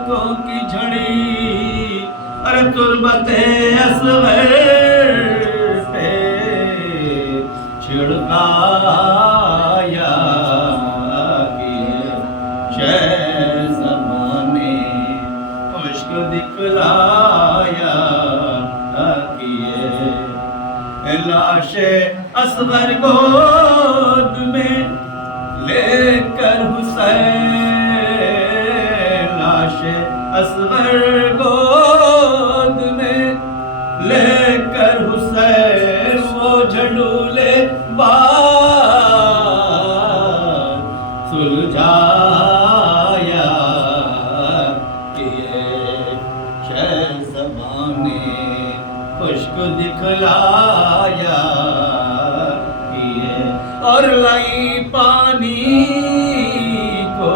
پلکوں کی جھڑی ارے تربت اصغر پہ چھڑکایا کیے شہ زمانے عشق دکھلایا کیے لاش اصغر گود میں لے کر حسین لاش اصغر گود میں لے کر حسین وہ جھنڈولے بار سلجھایا کیے شہ زمانے خشک دکھلایا کیے اور لائی پانی کو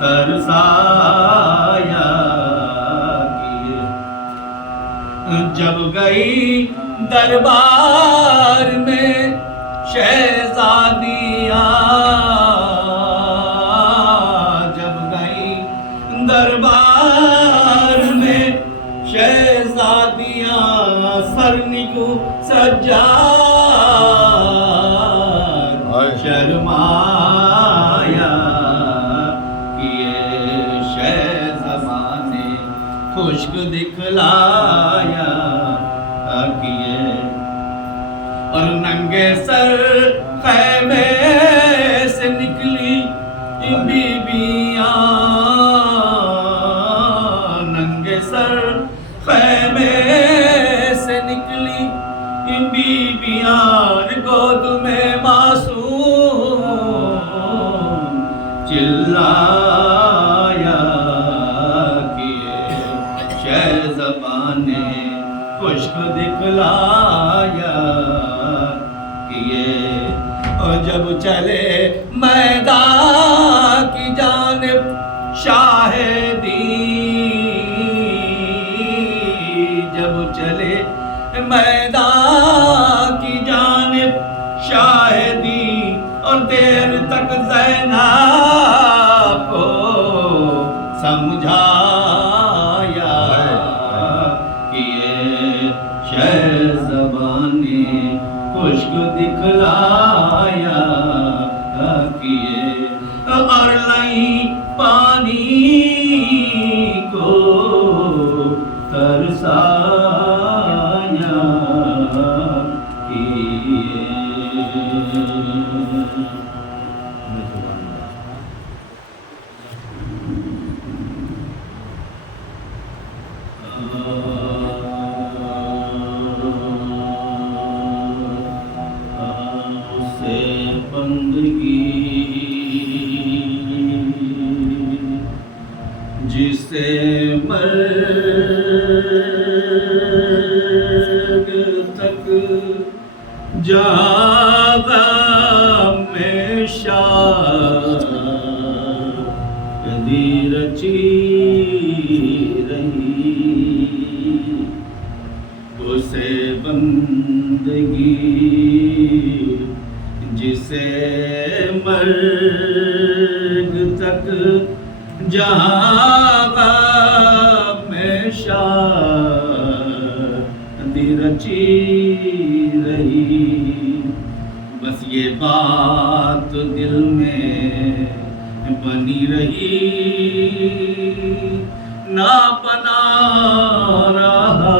ترسایا کیے جب گئی دربار میں شہزادیاں جب گئی دربار میں شہزادیاں سرنگو سجاد شرمایا کیے شہ زمانے خشک دکھلایا کیے اور ننگے سر خیمے سے نکلی بیبیاں ننگے سر خیمے سے نکلی بیبیاں گود میں معصوم چلایا کیے شہ زمانے خشک دکھلایا کیے اور جب چلے میدان کی جانب شاہدی جب چلے میدان کی جانب شاہدی اور دیر تک زینب کو سمجھایا کیے شہ زبانی خشک دکھلایا کیے اور لائی پانی کو ترسایا جسے مرگ تک جاگا میں شادی رچی رہی اسے بندگی جسے مرگ تک جاگا میں شادی رچی رہی بس یہ بات دل میں بنی رہی نہ بنا رہا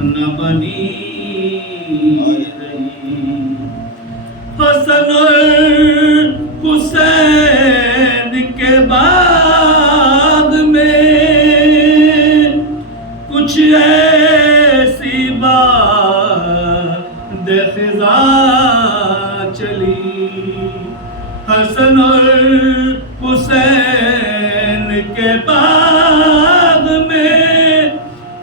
نہ بنی رہی حسن حسین کے بعد میں کچھ ایسی بات خزاں چلی حسن اور حسین کے بعد میں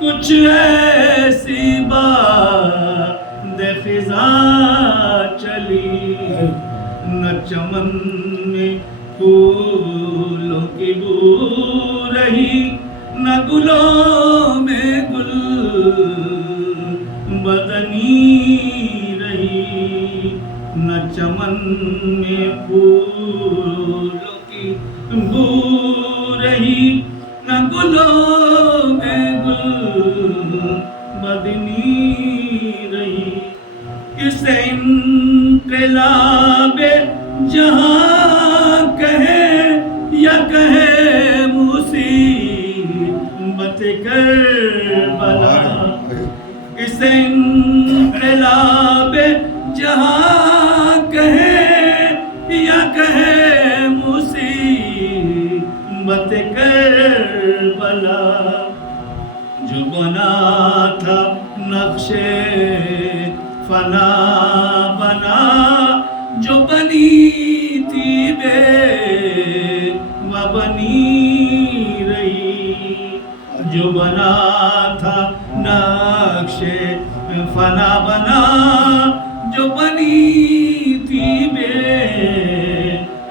کچھ ایسی بات خزاں چلی نہ چمن میں پھولوں کی بو رہی نہ گلوں میں گل بدنی رہی نہ چمن میں پھولوں کی بو رہی نہ گلوں میں گل مدنی رہی اسے انقلاب جہاں کہے یا کہے مصیبت کربلا اسے انقلاب جہاں کہے یا کہے مصیبت کربلا جو بنا تھا نقش فنا بنا جو بنی تھی بے و بنی رہی جو بنا تھا نقش فنا بنا جو بنی تھی بے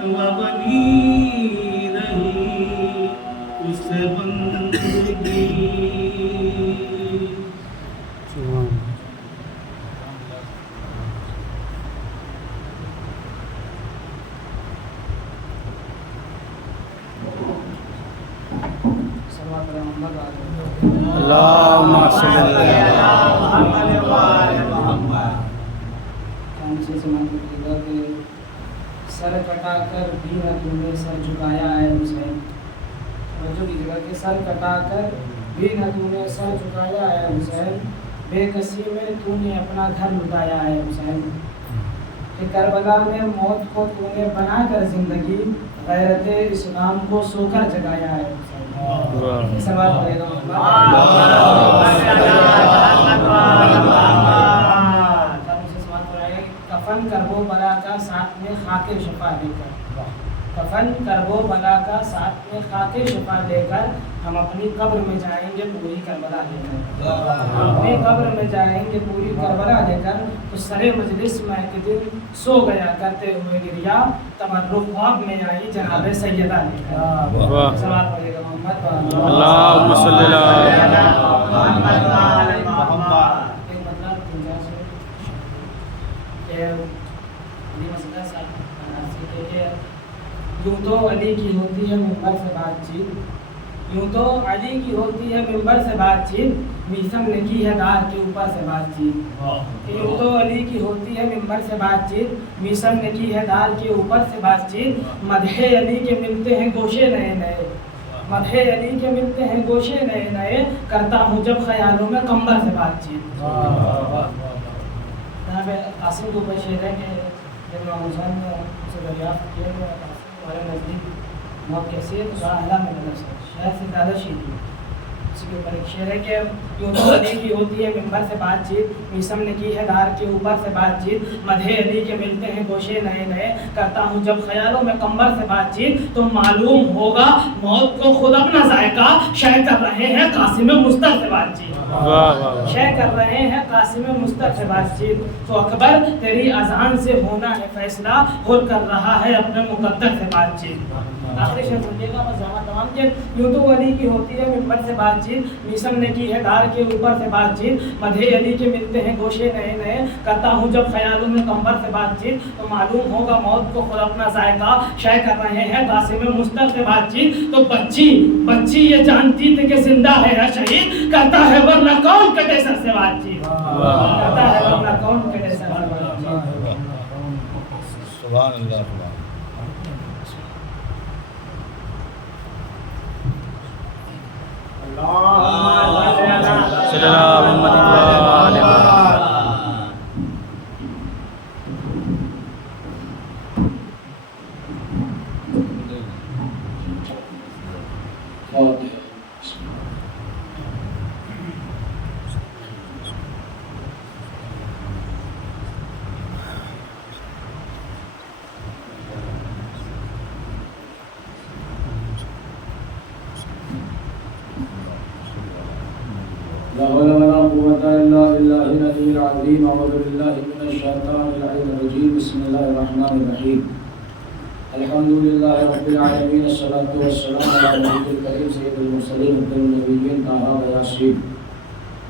و بنی رہی اس بندگی اللہم صلی اللہ محمد وآل محمد. سر کٹا کر بھی نہ تم نے سر جھکایا ہے حسین. توجہ کیجیے گا کہ سر کٹا کر بھی نہ تم نے سر جھکایا ہے حسین. بے کسی میں تو نے اپنا گھر لٹایا ہے حسین. کہ کربلا میں موت کو تو نے بنا کر زندگی غیرت اسلام کو سو کر جگایا ہے حسین. سوال کرے گا کفن کربو بلا کا ساتھ میں خاک شفا دے کر کفن کربو بلا کا ساتھ میں خاک شفا دے کر ہم اپنی قبر میں جائیں گے پوری کربلا لے کر. اپنی قبر میں جائیں گے پوری کربلا لے کر. تو سر مجلس میں ایک دن سو گیا کرتے ہوئے گریا تمرق خواب میں آئی جناب سیدہ لے کر. سوال پڑے گا محمد اللہم صلی اللہ محمد وآل محمد. ایک مطلب گنجائش ہے کہ علی مسئلہ صاحب کہ یوں تو علی کی ہوتی ہے ممبر سے بات چیت یوں تو علی کی ہوتی ہے ممبر سے بات چیت میثم نے کی ہے دار کے اوپر سے بات چیت. یوں تو علی کی ہوتی ہے ممبر سے بات چیت میثم نے کی ہے دار کے اوپر سے بات چیت. مدح علی کے ملتے ہیں گوشے نئے نئے مدح علی کے ملتے ہیں گوشے نئے نئے کرتا ہوں جب خیالوں میں کمبر سے بات چیت. جناب قاسم کو کوئی شعر ہے کہ جب امام حسین سے دریافت کیا گیا ہمارے نزدیک موت کیسی ہے تو اعلیٰ میں نظر سے شاید سے زیادہ شیر ہے. اسی کے اوپر ایک شعر ہے کہ یوں تو علی کی ہوتی ہے ممبر سے بات چیت میثم نے کی ہے دار کے اوپر سے بات چیت. مدح علی کے ملتے ہیں گوشے نئے نئے کرتا ہوں جب خیالوں میں کمبر سے بات چیت. تو معلوم ہوگا موت کو خود اپنا ذائقہ شے کر رہے ہیں قاسم مستر سے بات چیت. شے کر رہے ہیں قاسم مستر سے بات چیت. تو اکبر تیری اذان سے ہونا ہے فیصلہ اور کر رہا ہے اپنے مقدر سے بات چیت. آخری شعر سنیے گا بس جامع تمام کہ یوں تو علی کی ہوتی ہے ممبر سے بات چیت میثم نے کی ہے دار کے اوپر سے بات چیت. مدح علی کے ملتے ہیں گوشے نئے نئے کرتا ہوں جب خیالوں میں کمبر سے بات چیت. تو معلوم ہوگا موت کو خود اپنا ذائقہ شے کر رہے ہیں قاسم مستر سے بات چیت. تو بچی یہ جانتی تھی کہ زندہ ہے شہید کرتا ہے ورنہ کون کٹے سر سے بات چیت. کرتا ہے ورنہ کون کٹے سر سے بات چیت. سبحان اللہ. صلی اللہ محمد وآل محمد. لا حول ولا قوة إلا بالله العلي العظيم. أعوذ بالله من الشيطان الرجيم. بسم الله الرحمن الرحيم. الحمد لله رب العالمين. الصلاة والسلام على النبي الكريم سيد المرسلين وخير النبيين طه وياسين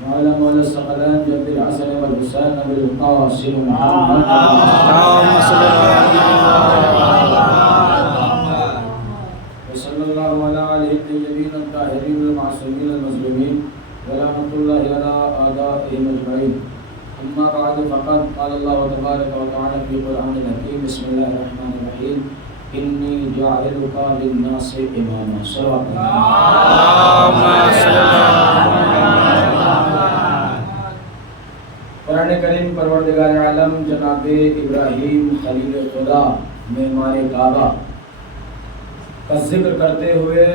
وعلى مولى الثقلين جد الحسن والحسين بالقاسم محمد. اللهم صل على محمد. الله على آله الطيبين الطاهرين المعصومين المظلومين ولعنة الله على أعدائهم أجمعين. أما بعد فقد قال الله تبارك وتعالى في القرآن الحكيم بسم الله الرحمن الرحيم إني جاعلك للناس إماما. صلوات قرآن کریم پروردگار عالم جناب ابراہیم خلیل خدا معمار کعبہ کا ذکر کرتے ہوئے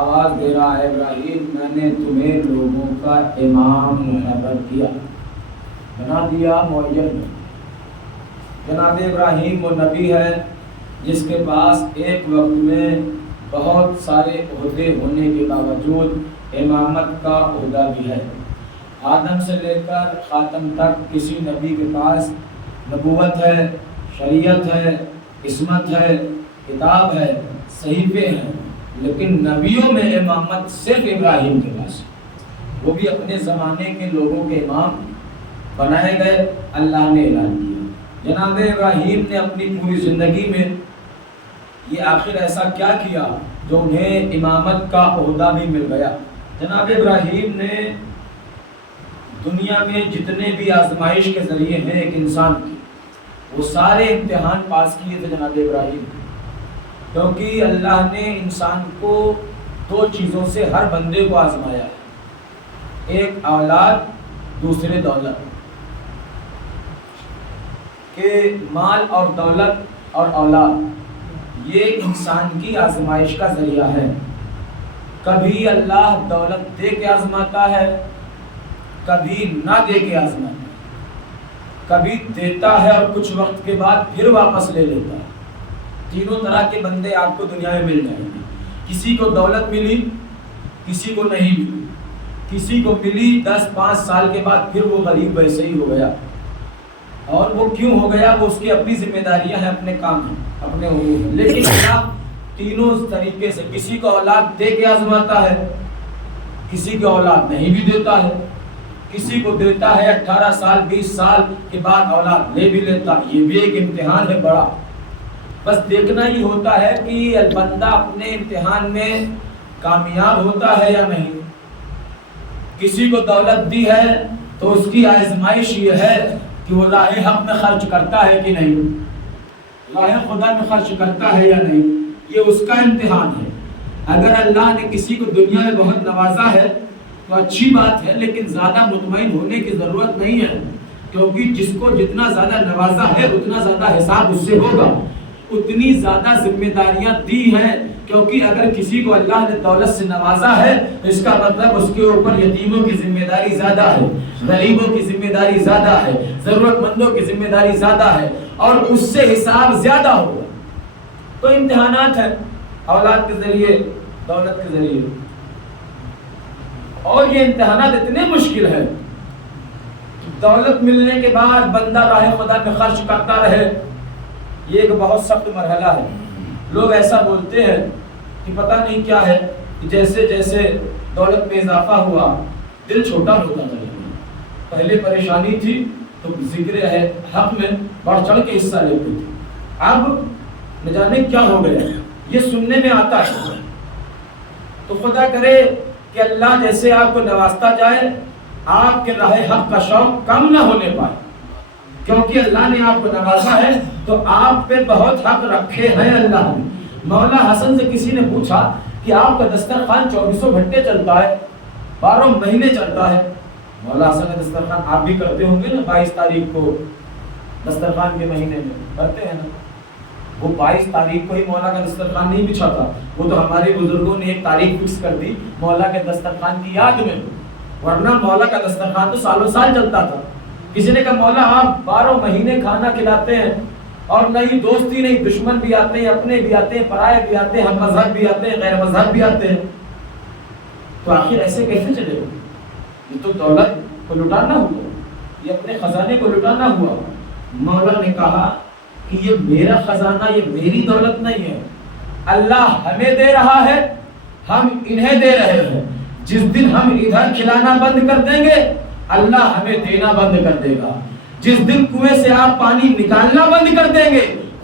آواز دے رہا ہے ابراہیم میں نے تمہیں لوگوں کا امام مقرر کیا بنا دیا معین میں. جناب ابراہیم وہ نبی ہے جس کے پاس ایک وقت میں بہت سارے عہدے ہونے کے باوجود امامت کا عہدہ بھی ہے. آدم سے لے کر خاتم تک کسی نبی کے پاس نبوت ہے، شریعت ہے، عصمت ہے، کتاب ہے، صحیفے ہیں، لیکن نبیوں میں امامت صرف ابراہیم کے پاس. وہ بھی اپنے زمانے کے لوگوں کے امام بنائے گئے، اللہ نے اعلان کیا. جناب ابراہیم نے اپنی پوری زندگی میں یہ آخر ایسا کیا کیا جو انہیں امامت کا عہدہ بھی مل گیا. جناب ابراہیم نے دنیا میں جتنے بھی آزمائش کے ذریعے ہیں ایک انسان کی وہ سارے امتحان پاس کیے تھے جناب ابراہیم، کیونکہ اللہ نے انسان کو دو چیزوں سے ہر بندے کو آزمایا ہے، ایک اولاد دوسرے دولت. کہ مال اور دولت اور اولاد یہ انسان کی آزمائش کا ذریعہ ہے. کبھی اللہ دولت دے کے آزماتا ہے، کبھی نہ دے کے آزماتا ہے، کبھی دیتا ہے اور کچھ وقت کے بعد پھر واپس لے لیتا ہے. تینوں طرح کے بندے آپ کو دنیا میں مل جائیں گے. کسی کو دولت ملی، کسی کو نہیں ملی. کسی کو ملی 10-5 سال کے بعد پھر وہ غریب ویسے ہی ہو گیا. اور وہ کیوں ہو گیا؟ وہ اس کی اپنی ذمہ داریاں ہیں، اپنے کام ہیں، اپنے حقوق ہیں. لیکن اللہ تینوں طریقے سے کسی کو اولاد دے کے آزماتا ہے، کسی کو اولاد نہیں بھی دیتا ہے، کسی کو دیتا ہے 18 سال 20 سال کے بعد اولاد لے بھی لیتا. یہ بھی ایک امتحان ہے بڑا. بس دیکھنا ہی ہوتا ہے کہ بندہ اپنے امتحان میں کامیاب ہوتا ہے یا نہیں. کسی کو دولت دی ہے تو اس کی آزمائش یہ ہے کہ وہ راہ حق میں خرچ کرتا ہے کہ نہیں، راہ خدا میں خرچ کرتا ہے یا نہیں. یہ اس کا امتحان ہے. اگر اللہ نے کسی کو دنیا میں بہت نوازا ہے تو اچھی بات ہے، لیکن زیادہ مطمئن ہونے کی ضرورت نہیں ہے، کیونکہ جس کو جتنا زیادہ نوازا ہے اتنا زیادہ حساب اس سے ہوگا. اتنی زیادہ ذمہ داریاں دی ہیں، کیونکہ اگر کسی کو اللہ نے دولت سے نوازا ہے تو اس کا مطلب اس کے اوپر یتیموں کی ذمہ داری زیادہ ہے، غریبوں کی ذمہ داری زیادہ ہے، ضرورت مندوں کی ذمہ داری زیادہ ہے، اور اس سے حساب زیادہ ہوگا. تو امتحانات ہیں اولاد کے ذریعے، دولت کے ذریعے. اور یہ امتحانات اتنے مشکل ہے کہ دولت ملنے کے بعد بندہ راہ خدا میں خرچ کرتا رہے. یہ ایک بہت سخت مرحلہ ہے. لوگ ایسا بولتے ہیں کہ پتہ نہیں کیا ہے کہ جیسے جیسے دولت میں اضافہ ہوا دل چھوٹا ہوتا چلا. پہلے پریشانی تھی تو ذکر ہے حق میں بڑھ چڑھ کے حصہ لیتے تھے، اب نہ جانے کیا ہو گیا. یہ سننے میں آتا ہے. تو خدا کرے کہ اللہ جیسے آپ کو نوازتا جائے آپ کے راہ حق کا شوق کم نہ ہونے پائے، کیونکہ اللہ نے آپ کو نوازا ہے تو آپ پہ بہت حق رکھے ہیں اللہ نے. مولا حسن سے کسی نے پوچھا کہ آپ کا دسترخوان 24 گھنٹے چلتا ہے، 12 مہینے چلتا ہے. مولا حسن کا دسترخوان آپ بھی کرتے ہوں گے نا، 22 تاریخ کو دسترخوان کے مہینے میں کرتے ہیں نا. وہ 22 تاریخ کو ہی مولا کا دسترخوان نہیں بچھاتا، وہ تو ہمارے بزرگوں نے ایک تاریخ فکس کر دی مولا کے دسترخوان کی یاد میں، ورنہ مولا کا دسترخوان تو سالوں سال چلتا تھا. کسی نے کہا مولا آپ 12 مہینے کھانا کھلاتے ہیں اور نہیں دوستی نہیں، دشمن بھی آتے ہیں، اپنے بھی آتے ہیں، پرائے بھی آتے ہیں، ہم مذہب بھی آتے ہیں، غیر مذہب بھی آتے ہیں. تو آخر ایسے کیسے چلے گا؟ یہ تو دولت کو لٹانا ہوا، یہ اپنے خزانے کو لٹانا ہوا. مولا نے کہا کہ یہ میرا خزانہ، یہ میری دولت نہیں ہے، اللہ ہمیں دے رہا ہے، ہم انہیں دے رہے ہیں. جس دن ہم ادھر کھلانا بند کر دیں گے اللہ ہمیں دینا بند کر دے گا. جس دن کنویں سے آپ پانی نکالنا بند کر دیں گے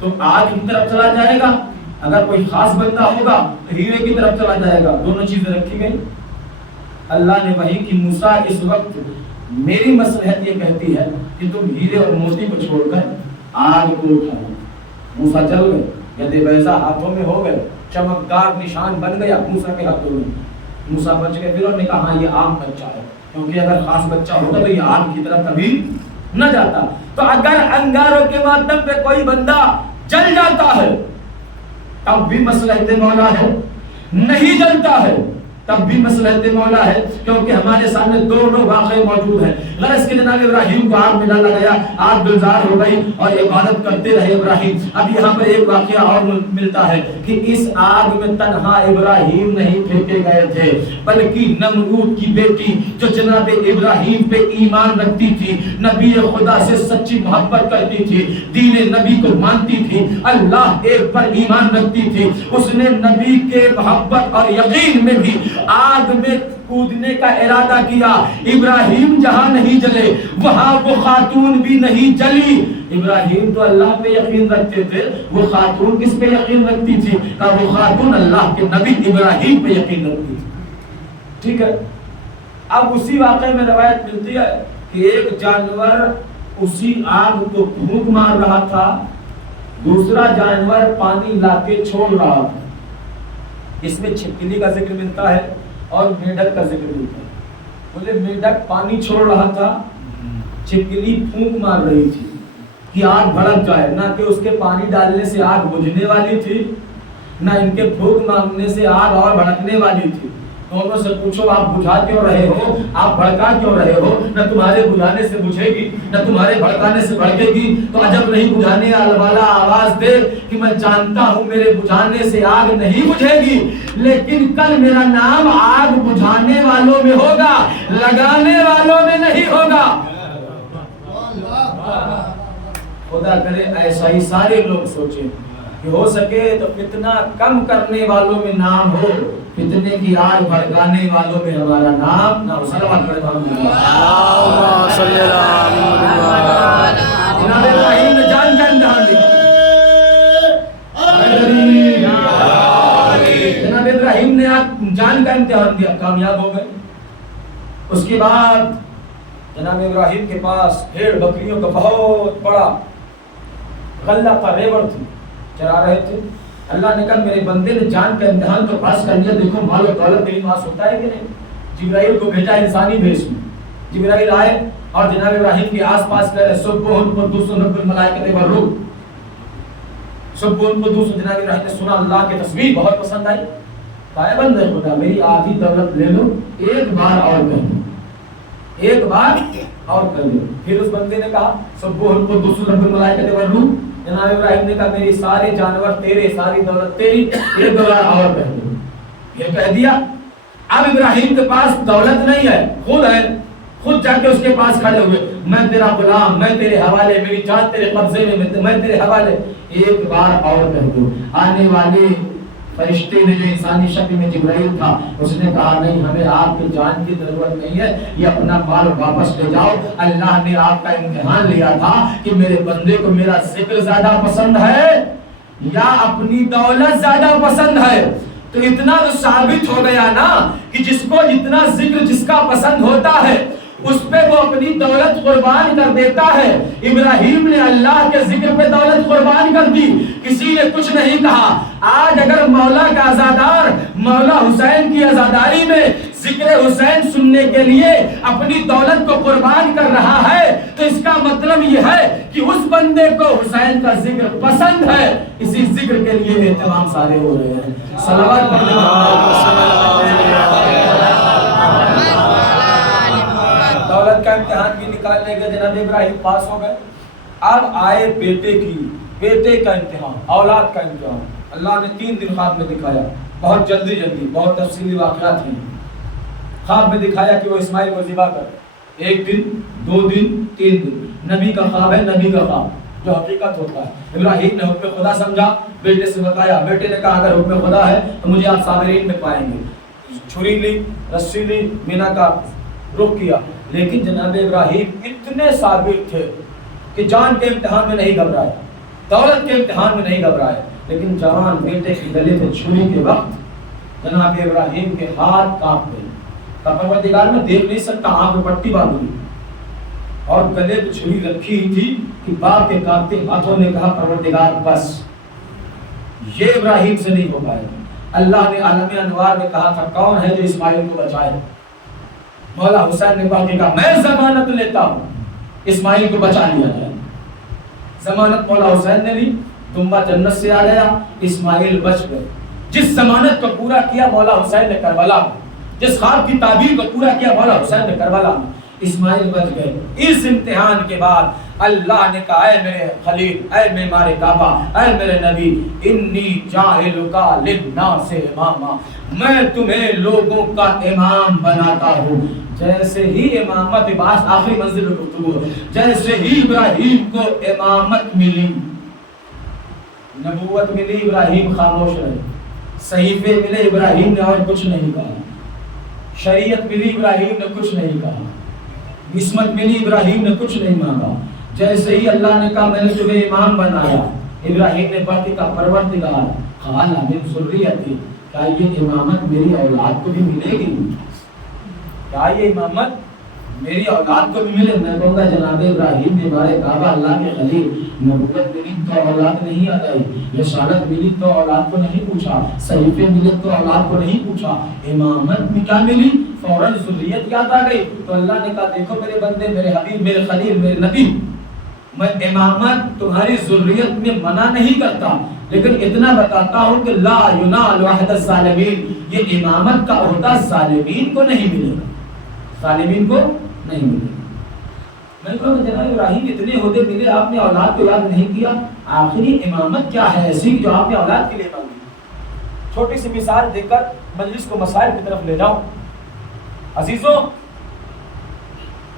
تو آگ کی طرف چلا جائے گا، اگر کوئی خاص بندہ ہوگا تو ہیرے کی طرف چلا جائے گا. دونوں چیزیں رکھی گئی. اللہ نے وحی کی موسیٰ اس وقت میری مصلحت یہ کہتی ہے کہ تم ہیرے اور موتی کو چھوڑ کر آگ کو اٹھاؤ. موسیٰ چل گئے، گدے بیضا ہاتھوں میں ہو گئے، چمکدار نشان بن گیا موسیٰ کے ہاتھوں میں. موسیٰ بچ گئے. پھر انہوں نے کہا ہاں یہ عام بچہ ہے، کیونکہ اگر خاص بچہ ہوتا تو یہ آگ کی طرف کبھی نہ جاتا. تو اگر انگاروں کے ماتم پہ کوئی بندہ جل جاتا ہے تب بھی مصلحت مولا ہے، نہیں جلتا ہے تب بھی مصلحت مولا ہے، کیونکہ ہمارے سامنے دونوں واقعے موجود ہیں. غرض کہ جناب ابراہیم کو آگ میں ڈالا گیا، آگ گلزار ہو گئی اور عبادت کرتے رہے ابراہیم. اب یہاں پر ایک واقعہ اور ملتا ہے کہ اس آگ میں تنہا ابراہیم نہیں پھینکے گئے تھے، بلکہ نمرود کی بیٹی جو جناب ابراہیم پہ ایمان رکھتی تھی، نبی خدا سے سچی محبت کرتی تھی، دین نبی کو مانتی تھی، اللہ ایک پر ایمان رکھتی تھی، اس نے نبی کے محبت اور یقین میں بھی آگ میں کودنے کا ارادہ کیا. ابراہیم جہاں نہیں جلے وہاں وہ خاتون بھی نہیں جلی. ابراہیم تو اللہ پہ یقین رکھتے تھے، وہ خاتون کس پہ یقین رکھتی تھی؟ وہ خاتون اللہ کے نبی ابراہیم پہ یقین رکھتی تھی. ٹھیک ہے. اب اسی واقعے میں روایت ملتی ہے کہ ایک جانور اسی آگ کو پھونک مار رہا تھا، دوسرا جانور پانی لا کے چھوڑ رہا تھا. اس میں چھپکلی کا ذکر ملتا ہے اور میڈک کا ذکر ملتا ہے. بولے میڈک پانی چھوڑ رہا تھا، چھپکلی پھونک مار رہی تھی کہ آگ بھڑک جائے. نہ کہ اس کے پانی ڈالنے سے آگ بجھنے والی تھی، نہ ان کے پھونک مارنے سے آگ اور بھڑکنے والی تھی. دونوں سے پوچھو آپ بجھا کیوں رہے ہو، آپ بھڑکا کیوں رہے ہو؟ نہ تمہارے بجھانے سے بجھے گی نہ تمہارے بھڑکانے سے بھڑکے گی. تو عجب نہیں بجھانے والا آواز دے کہ میں جانتا ہوں میرے بجھانے سے آگ نہیں بجھے گی، لیکن کل میرا نام آگ بجھانے والوں میں ہوگا، لگانے والوں میں نہیں ہوگا. خدا کرے ایسا ہی سارے لوگ سوچیں کہ ہو سکے تو فتنہ کم کرنے والوں میں نام ہو، فتنے کی آگ بھڑکانے والوں میں ہمارا نام نہ ہو. صلوات پڑھیں اللہم صلی اللہ علیہ وسلم. جناب ابراہیم نے جان کا امتحان دیا. جناب ابراہیم نے جان کا امتحان دیا، کامیاب ہو گئے. اس کے بعد جناب ابراہیم کے پاس بھیڑ بکریوں کا بہت بڑا غلہ تھا، ریوڑ تھی، چرا رہے تھے. اللہ نے کہا میرے بندے نے جان کا امتحان تو پاس کر لیا، دیکھو مال و دولت میری پاس ہوتا ہے کہ نہیں. جبرائیل کو بھیجا انسانی بھیس میں. جبرائیل آئے اور جناب ابراہیم کے آس پاس کہہ رہے سبحان قدوس رب الملائکۃ والروح. سبحان قدوس. جناب ابراہیم نے سنا اللہ کی تسبیح بہت پسند آئی. کہا بندے خدا میری آدھی دولت لے لو، ایک بار اور کہہ دو، ایک بار اور کر دو. پھر اس بندے نے کہا سبحان قدوس رب الملائکۃ والروح. جناب ابراہیم نے کہا میری سارے جانور تیرے، ساری دولت تیری، ایک بار اور کہہ دو. یہ کہہ دیا. اب ابراہیم کے پاس دولت نہیں ہے، خود ہے، خود جا کے اس کے پاس کھڑے ہوئے، میں تیرا غلام، میں تیرے حوالے، میری جان تیرے قبضے میں تیرے حوالے، ایک بار اور کہہ دو. آنے والے فرشتے نے جو انسانی شکل میں جبرائیل تھا اس نے کہا نہیں ہمیں آپ کی جان کی ضرورت نہیں ہے، یہ اپنا مال واپس لے جاؤ. اللہ نے آپ کا امتحان لیا تھا کہ میرے بندے کو میرا ذکر زیادہ پسند ہے یا اپنی دولت زیادہ پسند ہے. تو اتنا تو ثابت ہو گیا نا کہ جس کو جتنا ذکر جس کا پسند ہوتا ہے اس پہ وہ اپنی دولت قربان کر دیتا ہے. ابراہیم نے اللہ کے ذکر پہ دولت قربان کر دی، کسی نے کچھ نہیں کہا. آج اگر مولا کا عزادار مولا حسین کی عزاداری میں ذکر حسین سننے کے لیے اپنی دولت کو قربان کر رہا ہے تو اس کا مطلب یہ ہے کہ اس بندے کو حسین کا ذکر پسند ہے. اسی ذکر کے لیے اہتمام سارے ہو رہے ہیں. صلوات پڑھیں. دولت کا امتحان بھی نکالنے کے جناب ابراہیم پاس ہو گئے. اب آئے بیٹے کا امتحان، اولاد کا امتحان. اللہ نے 3 دن خواب میں دکھایا، بہت جلدی بہت تفصیلی واقعات ہیں. خواب میں دکھایا کہ وہ اسماعیل کو ذبح کر. 1 دن 2 دن 3 دن. نبی کا خواب ہے، نبی کا خواب جو حقیقت ہوتا ہے. ابراہیم نے حکم خدا سمجھا، بیٹے سے بتایا. بیٹے نے کہا اگر حکم خدا ہے تو مجھے آپ صابرین میں پائیں گے. چھری لی، رسی لی، مینا کا رخ کیا. لیکن جناب ابراہیم اتنے صابر تھے کہ جان کے امتحان میں نہیں گھبرائے. دولت کے امتحان میں نہیں گھبرائے، لیکن جوان بیٹے کی گلے پہ چھری کے وقت جناب ابراہیم کے ہاتھ کانپ گئے. پروردگار میں دیکھ نہیں سکتا، آنکھ میں پٹی باندھی اور گلے پہ چھری رکھی تھی کہ باپ کے کانپتے ہاتھوں نے کہا پروردگار بس یہ ابراہیم سے نہیں ہو پائے. اللہ نے عالم انوار میں کہا تھا کون ہے جو اسماعیل کو بچائے؟ مولا حسین نے کہا میں ضمانت لیتا ہوں اسماعیل کو بچا لیا جائے. ضمانت مولا حسین نے لی، دمبا جنت سے آ گیا، اسماعیل بچ گئے. جس ضمانت کو پورا کیا مولا حسین نے کربلا میں، جس خواب کی تعبیر کو پورا کیا مولا حسین نے کربلا میں، اسماعیل بچ گئے. اس امتحان کے بعد اللہ نے کہا اے میرے خلیل، اے معمار کعبہ، اے میرے نبی، انی جاعلک للناس اماما، میں تمہیں لوگوں کا امام بناتا ہوں. جیسے ہی امامت باس آخری منزل گفتگو، جیسے ہی ابراہیم کو امامت ملی، نبوت ملی، ابراہیم خاموش رہے. صحیفے ملے، ابراہیم نے اور کچھ نہیں کہا. شریعت ملی، ابراہیم نے کچھ نہیں کہا. عصمت ملی، ابراہیم نے کچھ نہیں مانگا. جیسے ہی اللہ نے کہا میں نے تمہیں امام بنایا، ابراہیم نے بات کا پروردگار قال من ذریتی، کیا یہ امامت میری اولاد کو بھی ملے گی؟ کیا یہ امامت میری اولاد کو بھی ملے؟ میں کہوں گا جناب ابراہیم نے ہمارے کعبہ اللہ کے خلیل، نبوت ملی تو اولاد نہیں آ گئی، رسالت ملی تو اولاد کو نہیں پوچھا، صحیفے ملے تو اولاد کو نہیں پوچھا، امامت میں کیا ملی؟ فوراً ذریت یاد آ گئی. تو اللہ نے کہا دیکھو میرے بندے، میرے حبیب، میرے خلیل، میرے نبی، میں امامت تمہاری ذریت میں منع نہیں کرتا، لیکن اتنا بتاتا ہوں کہ لا ینال عہد الظالمین، یہ امامت کا عہدہ ظالمین کو نہیں ملے گا، ظالمین کو نہیں ملے گا. میں کہوں کہ جناب ابراہیم اتنے عہدے ملے، آپ نے اولاد کو یاد نہیں کیا. آخری امامت کیا ہے ایسی جو آپ نے اولاد کے لیے مانگی؟ چھوٹی سی مثال دے کر مجلس کو مسائل کی طرف لے جاؤں. عزیزوں،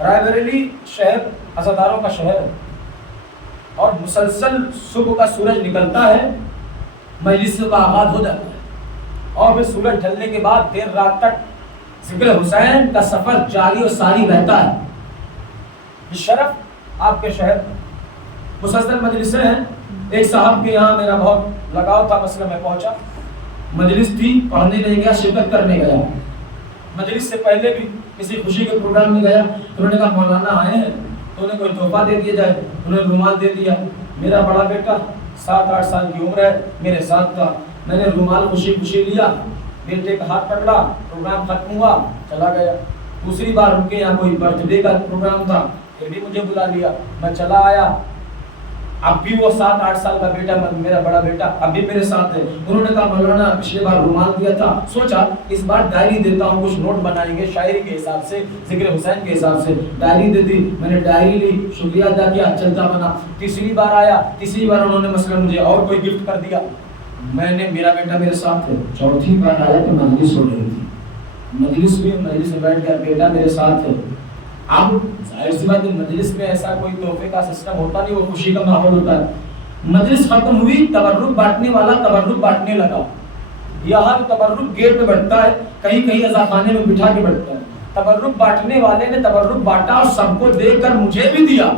رائے بریلی شہر عزاداروں کا شہر ہے اور مسلسل صبح کا سورج نکلتا ہے، مجلس کا آغاز ہو جاتا ہے اور پھر سورج ڈھلنے کے بعد دیر رات تک ذکر حسین کا سفر جاری و ساری رہتا ہے. یہ شرف آپ کے شہر مسلسل مجلسیں ہیں. ایک صاحب کے یہاں میرا بہت لگاؤ تھا، مسئلہ میں پہنچا، مجلس تھی، پڑھنے نہیں گیا، شرکت کرنے گیا. مجلس سے پہلے بھی کسی خوشی کے پروگرام میں گیا، انہوں نے کہا مولانا آئے ہیں تو انہیں کوئی تحفہ دے دیا جائے. انہوں نے رومال دے دیا. میرا بڑا بیٹا 7-8 سال کی عمر ہے، میرے ساتھ تھا. میں نے رومال خوشی خوشی لیا، بیٹے کا ہاتھ پکڑا، پروگرام ختم ہوا، چلا گیا. دوسری بار ان کے یہاں کوئی برتھ ڈے کا پروگرام تھا، پھر بھی مجھے بلا لیا، میں چلا آیا. اب بھی وہ 7-8 سال کا بیٹا، میرا بڑا بیٹا اب بھی میرے ساتھ ہے. انہوں نے کہا مولانا پچھلے بار رومال دیا تھا، سوچا اس بار ڈائری دیتا ہوں، کچھ نوٹ بنائیں گے شاعری کے حساب سے، ذکر حسین کے حساب سے. ڈائری دے دی، میں نے ڈائری لی، شکریہ ادا کیا، چلتا بنا. تیسری بار آیا، تیسری بار انہوں نے مثلا مجھے اور کوئی گفٹ کر دیا. میں نے، میرا بیٹا میرے ساتھ ہے. چوتھی بار آیا کہ مجلس ہو رہی تھی، مجلس میں بیٹھ گیا، بیٹا میرے ساتھ ہے. اب ظاہر سی بات ہے مجلس میں ایسا کوئی تحفے کا سسٹم ہوتا نہیں، وہ خوشی کا ماحول ہوتا ہے. مجلس ختم ہوئی، تبرک بانٹنے والا تبرک بانٹنے لگا. یہاں تبرک گیٹ پہ بٹتا ہے، کہیں کہیں عزاخانے میں بٹھا کے بٹتا ہے. تبرک بانٹنے والے نے تبرک بانٹا اور سب کو دے کر مجھے بھی دیا،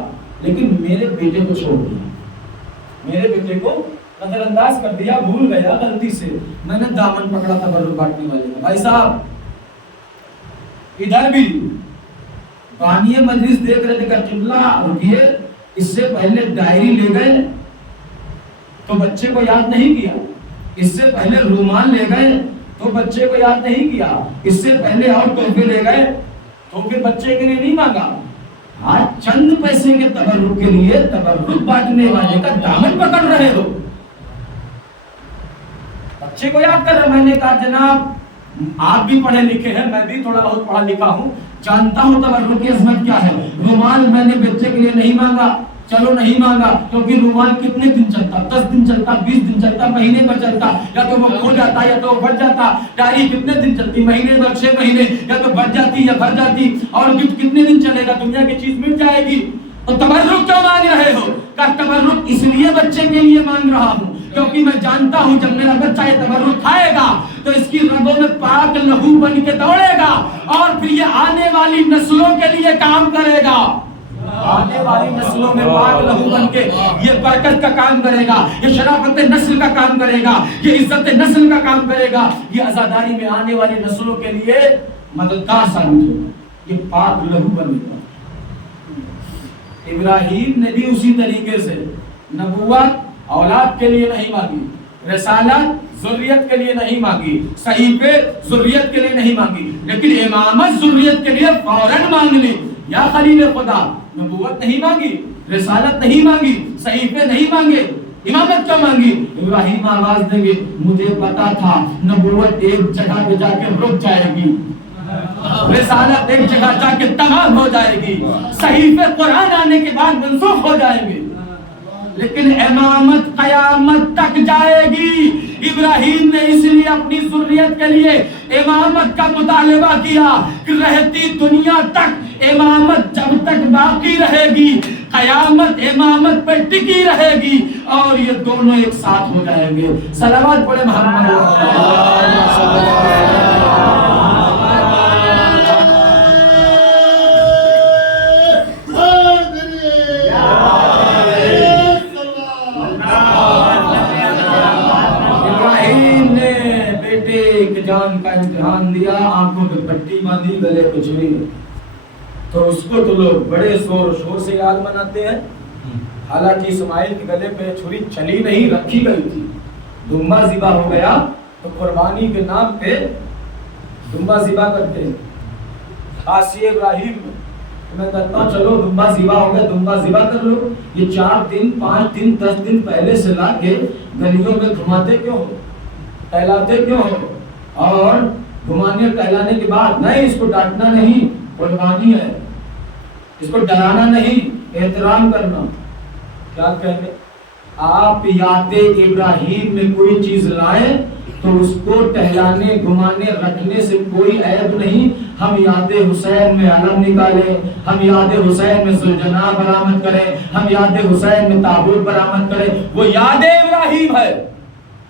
لیکن میرے بیٹے کو چھوڑ دیا، میرے بیٹے کو نظر انداز کر دیا، بھول گیا غلطی سے. میں نے دامن پکڑا تبرک بانٹنے والے کا. بھائی صاحب ادھر بھی بانیے مجلس دیکھ رہے تھے کہ قبلہ رکیے، اس سے پہلے ڈائری لے گئے تو بچے کو یاد نہیں کیا، اس سے پہلے رومال لے گئے تو بچے کو یاد نہیں کیا، اس سے پہلے اور تحفے لے گئے تو پھر بچے کے لیے نہیں مانگا. آج چند پیسے کے تبرک کے لیے تبرک بانٹنے والے کا دامن پکڑ رہے ہو. بچے کو یاد کر رہے. میں نے کہا جناب آپ بھی پڑھے لکھے ہیں، میں بھی تھوڑا بہت پڑھا لکھا ہوں، جانتا ہوں تبرک کی عظمت کیا ہے. رومال میں نے بچے کے لیے نہیں مانگا، چلو نہیں مانگا کیونکہ رومال کتنے دن چلتا، 10 دن چلتا، 20 دن چلتا، مہینے پر چلتا، یا تو وہ کھو جاتا یا تو وہ بڑھ جاتا. ڈائری کتنے دن چلتی، مہینے پر 6 مہینے، یا تو بڑھ جاتی یا بھر جاتی. اور گفٹ کتنے دن چلے گا، دنیا کی چیز مل جائے گی. تو تبرک کیوں مانگ رہے ہو؟ کہ تبرک اس لیے بچے کے لیے مانگ رہا ہوں کیونکہ میں جانتا ہوں جب میرا بچہ یہ تبرک کھائے گا تو اس کی رگوں میں پاک لہو بن کے دوڑے گا اور پھر یہ آنے والی نسلوں کے لیے کام کرے گا. آنے والی نسلوں میں پاک لہو بن کے یہ برکت کا کام کرے گا، یہ شرافت نسل کا کام کرے گا، یہ عزت نسل کا کام کرے گا، یہ عزاداری میں آنے والی نسلوں کے لیے مددگار ثابت ہوگا، یہ پاک لہو بنے گا۔ ابراہیم نے بھی اسی طریقے سے نبوت اولاد کے لیے نہیں مانگی، رسالت ذریت کے لیے نہیں مانگی، صحیفے ذریت کے لیے نہیں مانگی، لیکن امامت ذریت کے لیے فوراً مانگ لی۔ یا خلیل خدا، نبوت نہیں مانگی، رسالت نہیں مانگی، صحیفے نہیں مانگے، امامت کیا مانگی؟ ابراہیم آواز دیں گے مجھے پتا تھا نبوت ایک جگہ پہ جا کے رک جائے گی، رسالت ایک جگہ جا کے تمام ہو جائے گی، صحیفے قرآن آنے کے بعد منسوخ ہو جائیں گے، لیکن امامت قیامت تک جائے گی۔ ابراہیم نے اس لیے اپنی ذریت کے لیے امامت کا مطالبہ کیا کہ رہتی دنیا تک امامت جب تک باقی رہے گی، قیامت امامت پہ ٹکی رہے گی، اور یہ دونوں ایک ساتھ ہو جائیں گے۔ صلوات پڑھے محمد جان کا امتحان دیا، آنکھوں پہ پٹی باندھی، گلے پہ چھری، تو اس کو تو لوگ بڑے زور شور سے یاد مناتے ہیں، حالانکہ اسماعیل کے گلے پہ چھری چلی نہیں، رکھی گئی تھی۔ دمبا ذبح ہو گیا تو قربانی کے نام پہ دمبا ذبح کرتے ہیں۔ خاصی ابراہیم میں کہتا ہوں چلو دمبا ذبح ہو گیا، دمبا ذبح کر لو، یہ 4 دن 5 دن 10 دن پہلے سے لا کے گلیوں میں گھماتے کیوں ہو، ٹہلاتے کیوں ہو؟ اور گھمانے ٹہلانے کے بعد نہیں، اس کو ڈانٹنا نہیں، قربانی ہے، اس کو ڈرانا نہیں، احترام کرنا۔ کیا کہیں گے؟ آپ یاد ابراہیم میں کوئی چیز لائیں تو اس کو ٹہلانے گھمانے رکھنے سے کوئی عیب نہیں۔ ہم یاد حسین میں علم نکالیں، ہم یاد حسین میں ذوالجناح برآمد کریں، ہم یاد حسین میں تابوت برآمد کریں، وہ یاد ابراہیم ہے،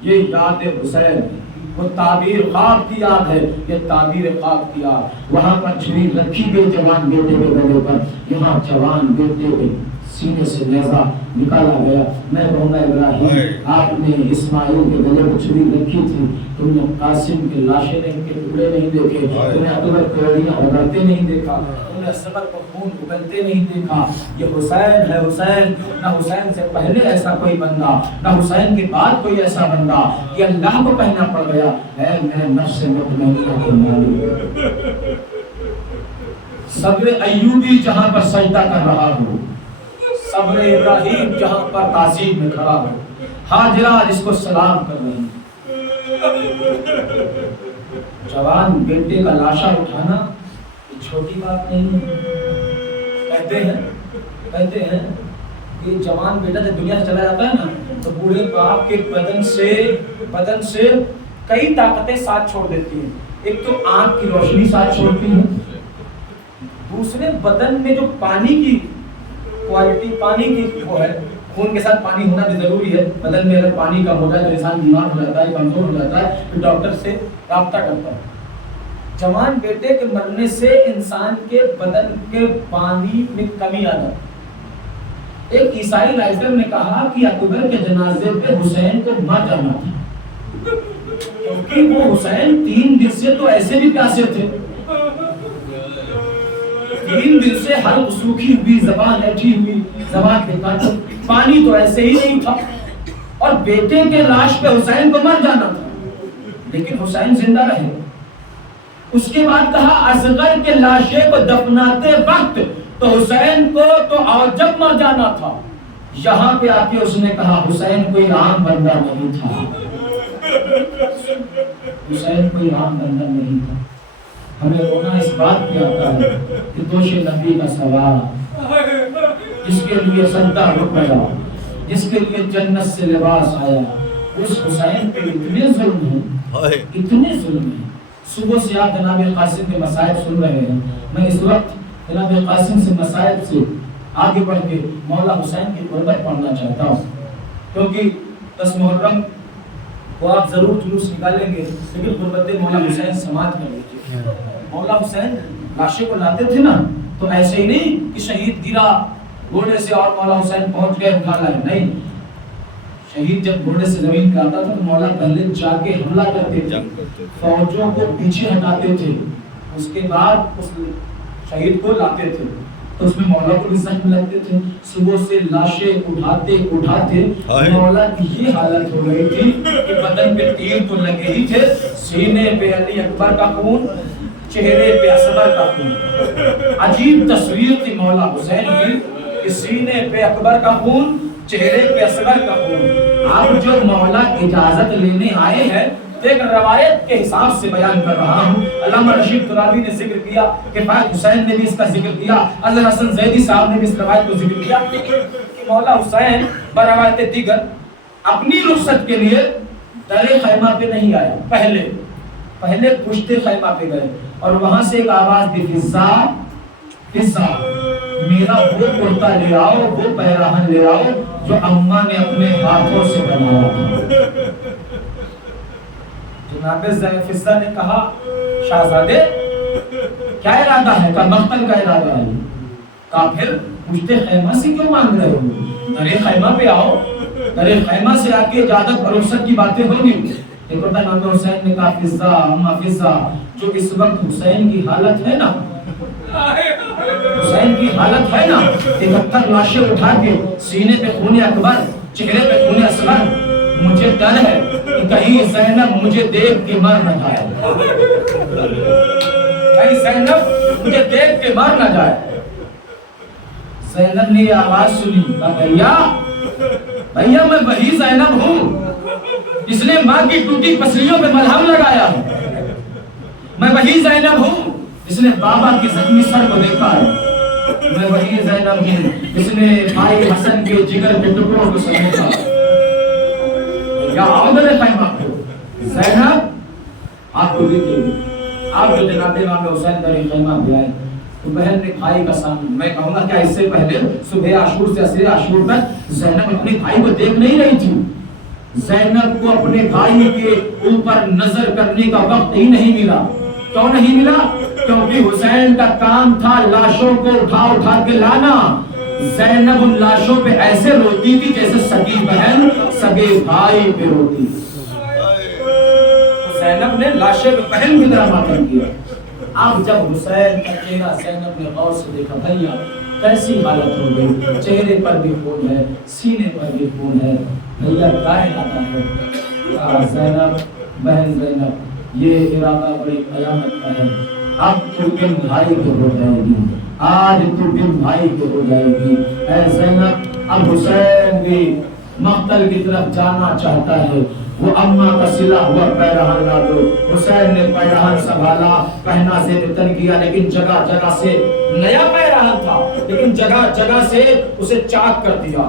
یہ یاد حسین ہے۔ وہ تعبیر خواب کی یاد ہے، یہ تعبیر خواب کی یاد۔ وہاں پر چھری رکھی گئی جوان بیٹے کے گلے پر، یہاں جوان بیٹے کے سینے سے نیزہ نکالا گیا۔ میں کہوں گا ابراہیم، آپ نے اسماعیل کے گلے پر چھری رکھی تھی، تم نے قاسم کے لاشیں نہیں، کے ٹکڑے نہیں دیکھے، تم نے اکبر کوڑیاں اگلتے نہیں دیکھا، تم نے اصغر کو خون اگلتے نہیں دیکھا۔ یہ حسین ہے، حسین، نہ حسین سے پہلے ایسا کوئی بندہ، نہ حسین کے بعد کوئی ایسا بندہ، یہ اللہ کو کہنا پڑ گیا ہے میرے نفس مطمئنہ کے مالک۔ صبر ایوبی جہاں پر سجدہ کر رہا ہو، صبر ابراہیم جہاں پر تعظیم میں کھڑا ہو، ہاجرہ جس کو سلام کر رہی ہے۔ جوان بیٹے کا لاشا اٹھانا یہ چھوٹی بات نہیں ہے۔ کہتے ہیں کہ جوان بیٹا جب دنیا سے چلا جاتا ہے نا تو بوڑھے باپ کے بدن سے کئی طاقتیں ساتھ چھوڑ دیتی ہیں۔ ایک تو آنکھ کی روشنی ساتھ چھوڑتی ہے، دوسرے بدن میں جو پانی کی کوالٹی، پانی کی وہ ہے، خون کے ساتھ پانی ہونا بھی ضروری ہے۔ بدن میں اگر پانی کم ہو جائے تو انسان بیمار ہو جاتا ہے، کمزور ہو جاتا ہے، تو ڈاکٹر سے رابطہ کرتا ہے۔ جوان بیٹے کے مرنے سے انسان کے بدن کے پانی میں کمی آ جاتی ہے۔ ایک عیسائی رائٹر نے کہا کہ اکبر کے جنازے پہ حسین کو مر جانا تھا، کیونکہ وہ حسین 3 دن سے تو ایسے بھی پیاسے تھے، 3 دن سے حلق سوکھی ہوئی، زبان ایٹھی ہوئی، زبان کے کانٹے، پانی تو ایسے ہی نہیں تھا، اور بیٹے کے لاش پہ حسین کو مر جانا تھا، لیکن حسین زندہ رہے۔ اس کے بعد کہا اصغر کے لاشے کو دفناتے وقت تو حسین کو تو عجب مر جانا تھا، یہاں پہ آ کے اس نے کہا حسین کوئی عام بندہ نہیں تھا، حسین کوئی عام بندہ نہیں تھا۔ ہمیں رونا اس بات پہ آتا ہے کہ دوش نبی کا سوال، جس کے لیے سجدہ رک گیا، جس کے لیے جنت سے لباس آیا، اس حسین پہ اتنے ظلم ہیں، اتنے ظلم ہیں۔ صبح سے آپ جناب قاسم کے مصائب سن رہے ہیں، میں اس وقت جناب قاسم سے مصائب سے آگے بڑھ کے مولا حسین کی قربت پڑھنا چاہتا ہوں، کیونکہ 10 محرم کو آپ ضرور جلوس نکالیں گے، لیکن قربت مولا حسین سماعت کر لیجیے۔ مولا حسین لاشے کو لاتے تھے نا تو ایسے ہی نہیں کہ شہید گرا گھوڑے سے اور مولا حسین پہنچ گئے اٹھا لائے. نہیں, شہید جب گھوڑے سے زمین پہ آتا تھا تو مولا پہلے جا کے حملہ کرتے تھے, فوجوں کو پیچھے ہٹاتے تھے, اس کے بعد اس شہید کو لاتے تھے. تو اس میں مولا کو بھی زخم لگتے تھے, صبح سے لاشیں اٹھاتے اٹھاتے مولا کی یہ حالت ہو گئی تھی کہ بدن پہ تیر تو لگے ہی تھے, سینے پہ علی اکبر کا خون, چہرے پہ اصغر کا خون. عجیب تصویر تھی مولا حسین کی کہ سینے پہ اکبر کا خون, چہرے پہ اصغر کا خون. اب جو مولا اجازت لینے آئے ہیں ایک روایت کے حساب سے بیان کر رہا ہوں. علامہ رشید ترابی نے ذکر کیا, کفایت حسین نے بھی اس کا ذکر کیا, اظہر حسن زیدی صاحب نے بھی اس روایت کو ذکر کیا کہ مولا حسین بروایت دیگر اپنی رخصت کے لیے در خیمہ پہ نہیں آیا, پہلے پشت خیمہ پہ گئے اور وہاں سے ایک آواز دی, فضا فضا, میرا وہ کرتا لے آؤ, وہ پیراہن لے آؤ جو اماں نے اپنے ہاتھوں سے بنایا تھا. جناب فضا نے کہا, شہزادے کیا ارادہ ہے؟ کہا مقتل کا ارادہ ہے. کہا پھر پشت خیمہ سے کیوں مانگ رہے ہو؟ در خیمہ پہ آؤ, در خیمہ سے آ کے اجازت اور رخصت کی باتیں ہوگی. ایک وقت امام حسین نے کہا, فضا اما فضا, جو اس وقت حسین کی حالت ہے نا, حسین کی حالت ہے نا, 71 لاشیں اٹھا کے سینے پہ خون اکبر, چہرے پہ خون اصغر, مجھے ڈر ہے کہ کہیں زینب مجھے دیکھ کے مر نہ جائے, کہیں زینب مجھے دیکھ کے مر نہ جائے. زینب نے یہ آواز سنی, کہا بھیا میں وہی زینب ہوں جس نے ماں کی ٹوٹی پسلیوں پہ ملہم لگایا ہے, میں وہی زینب ہوں جس نے بابا کی زخمی سر کو دیکھا ہے, میں وہی زینب ہوں جس نے بھائی حسن کے جگر کے ٹکڑوں کو سمیٹا. یا عودل خیمہ کو زینب آپ کو دیکھیں, آپ جو جناب امام حسین در خیمہ بھی آئے تو بہن نے بھائی کا سامنے, میں کہوں گا کیا اس سے پہلے صبح عاشور سے عصر عاشور تک زینب اپنے بھائی کو دیکھ نہیں رہی تھی. زینب کو اپنے بھائی کے اوپر نظر کرنے کا وقت ہی نہیں ملا. کیوں نہیں ملا؟ کیونکہ حسین کا کام تھا لاشوں کو اٹھا کے لانا. زینب ان لاشوں پہ ایسے روتی تھی جیسے سگی بہن سگے بھائی پہ روتی. زینب نے لاشیں پہ بہن کی طرح ماتم کیا. اب جب حسین کا چہرہ زینب نے غور سے دیکھا, بھیا کیسی حالت ہو گئی, چہرے پر بھی خون ہے, سینے پر بھی خون ہے, بھیا کیا ارادہ ہے؟ زینب بہن زینب, یہ ارادہ بڑی قیامت کا ہے. اب تو دن بھائی کو ہو جائے گی, آج تو دن بھائی کو ہو جائے گی. اے زینب, اب حسین بھی مقتل کی طرف جانا چاہتا ہے, وہ اماں کا سلا ہوا پیراہن لا دو. حسین نے پیراہن سنبھالا, پہنا سے نتن کیا, لیکن جگہ جگہ سے نیا پیراہن تھا, لیکن جگہ جگہ سے اسے چاک کر دیا,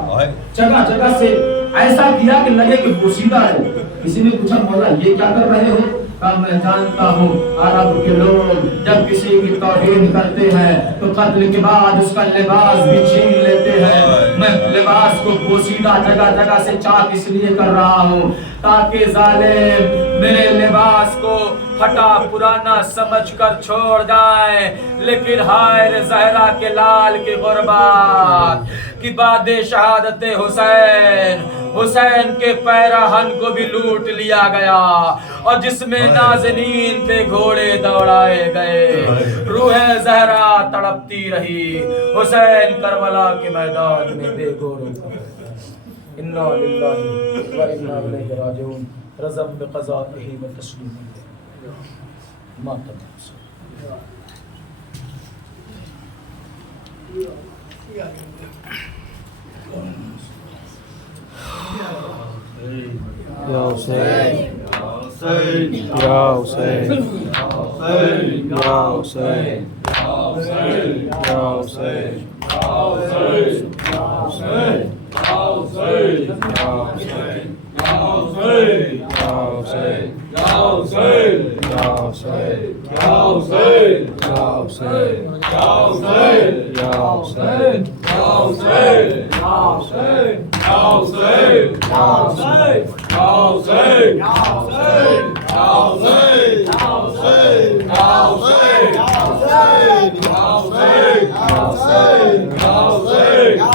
جگہ جگہ سے ایسا کیا کہ لگے کہ پوشیدہ ہے. کسی نے پوچھا, مولا یہ کیا کر رہے ہو؟ کہا میں جانتا ہوں عرب کے لوگ جب کسی کی توہین کرتے ہیں تو قتل کے بعد اس کا لباس بھی چھین لیتے ہیں. میں لباس کو پوشیدہ جگہ جگہ سے چاک اس لیے کر رہا ہوں تاکہ ظالم میرے لباس کو پھٹا پرانا سمجھ کر چھوڑ جائے. لیکن ہائے زہرا کے لال کی غربت کی بعد شہادت حسین, حسین کے پیراہن کو بھی لوٹ لیا گیا اور جس میں نازنین پہ گھوڑے دوڑائے گئے. روح زہرا تڑپتی رہی, حسین کربلا کے میدان میں بے گور ہو گئے. انا للہ و انا الیہ راجعون. رضم بقضائہ و تسلیمہ ما تنسوا. یا حسین, یا حسین, یا حسین, یا حسین, Hussein!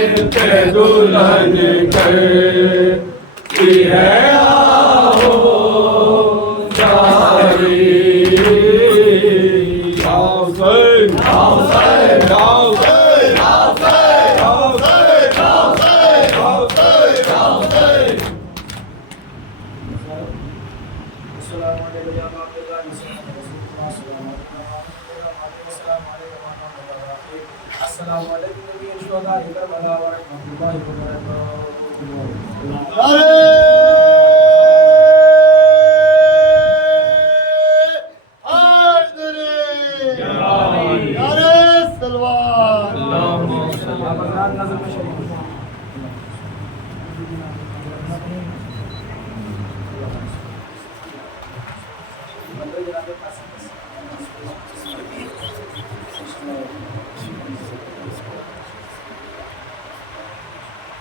کے دلہن کرتی ہے آہو جاری یا حسین یا حسین یا حسین یا حسین یا حسین یا حسین یا حسین السلام علیکم یا عبد اللہ السلام علیکم نبی شہداء کربلا ورحمۃ اللہ وبرکاتہ